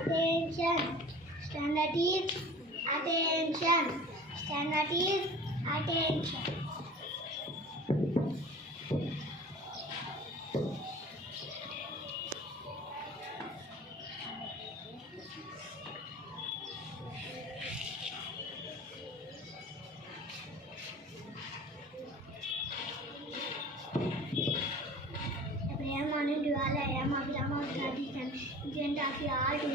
Attention. Standard is attention. Standard is attention. Morning to all. I am Abhirama Tradition. Agent of the all to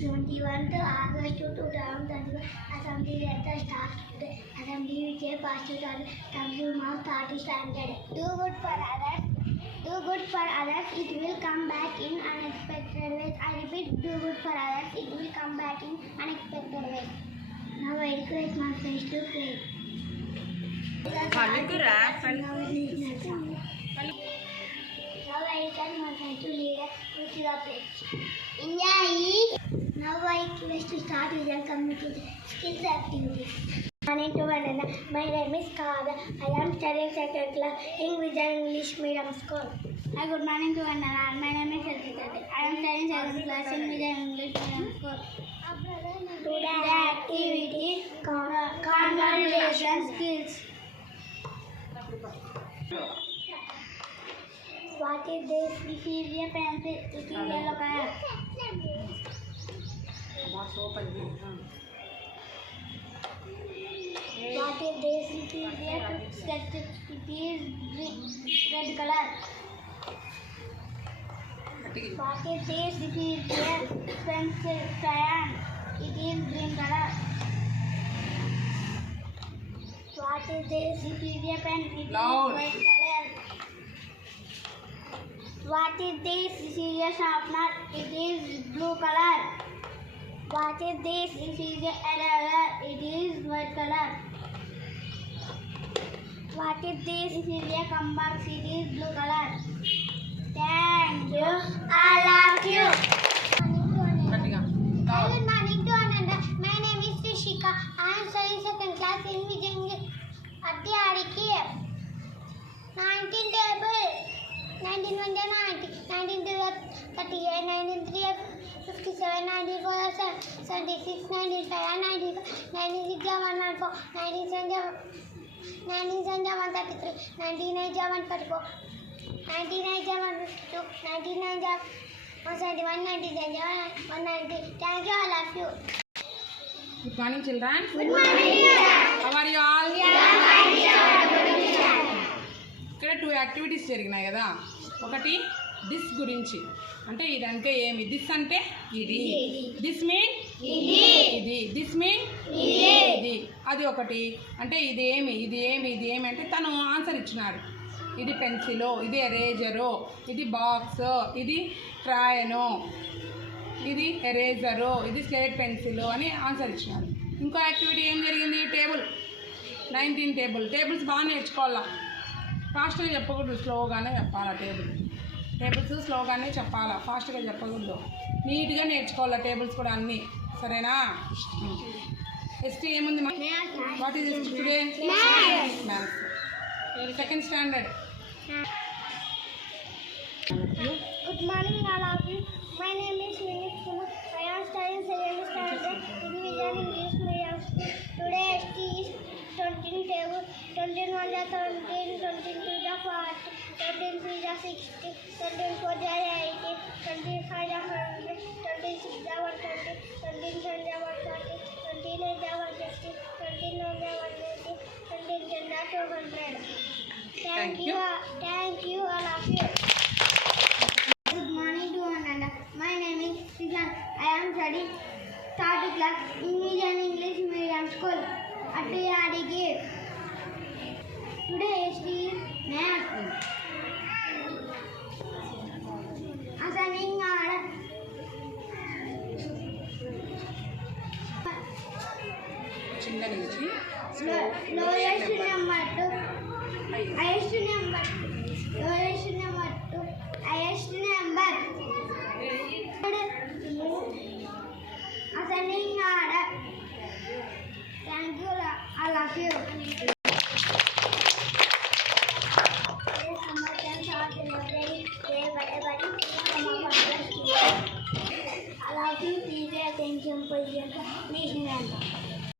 21th August 2021. Assembly letter starts today. Assembly with a positive consume of 30 standard. Do good for others. Do good for others. It will come back in unexpected ways. I repeat, do good for others. It will come back in unexpected ways. Now I request my friends to pray. Now I can my friend to lead us to the page. India is now I request to start with the communication skills activities. Morning to one. My name is Kada. I am studying second class in Vijan English Medium School. Hi, good morning to one. My name is Shalita. I am studying second class in Vijan English Medium School. Today activity conversation skills. What is this? This is a pencil. It is yellow color. What is this? It is a sketch. It is red color. What is this? It is a pencil crayon. It is green color. What is this? It is a pen. It is white color. What is this? This is a sharpener. It is blue color. What is this? This is a eraser. It is white color. What is this? This is a compass. It is blue color. Thank you. I love you. Good morning to Ananda. My name is Rishika. I am studying second class in Vijay Adhyadiki. 19 table. 19 1 90, 19 38, 19 3 57, 94 76, 95, 95, 96 104, 97 133, 99 134, 99 152, 99 171, 97 190. Thank you, all of you. Good morning, children. Good morning, how are you all? ఇక్కడ 2 activities జరిగినాయి కదా. ఒకటి this గురించి, అంటే ఇదంటే ఏమి, this అంటే ఇది, దిస్ మీన్ ఇది, దిస్ మీన్ ఇది. అది ఒకటి, అంటే ఇది ఏమి, ఇది ఏమి, ఇది ఏమి అంటే తను ఆన్సర్ ఇచ్చినాడు. ఇది పెన్సిలో, ఇది ఎరేజరో, ఇది బాక్స్, ఇది క్రాయనో, ఇది ఎరేజరో, ఇది స్లేట్ పెన్సిల్ అని ఆన్సర్ ఇచ్చినాడు. ఇంకో యాక్టివిటీ ఏం జరిగింది, టేబుల్ 19 టేబుల్స్ బాగా నేర్చుకోవాలా. ఫాస్ట్గా చెప్పకూడదు, స్లోగానే చెప్పాలా. టేబుల్స్ స్లోగానే చెప్పాలా, ఫాస్ట్గా చెప్పకూడదు. నీట్గా నేర్చుకోవాలా టేబుల్స్ కూడా అన్నీ, సరేనా? ఎస్టీ ఏముంది? What is ST today? Maths. Second standard. Good morning, all of you. My name is Vinit Kumar. I am studying second standard in Vijan English Medium School. Today ST is 20 table. 21 is 17, 22 is 40, 23 is 60, 24 is 80, 25 is 100, 26 is 120, 27 is 140, 29 is 160, 29 is 180, 29 is 200. Thank you, all of you. Good morning to Ananda. My name is Srijan. I am studying third class in Vijan English Medium School at Adhyadiki. Today is math. Assigning order. చిన్న నుంచి Lowest number to highest number. Lowest number to highest number. Assigning order. Thank you, all of you. I love you. attention for your listening.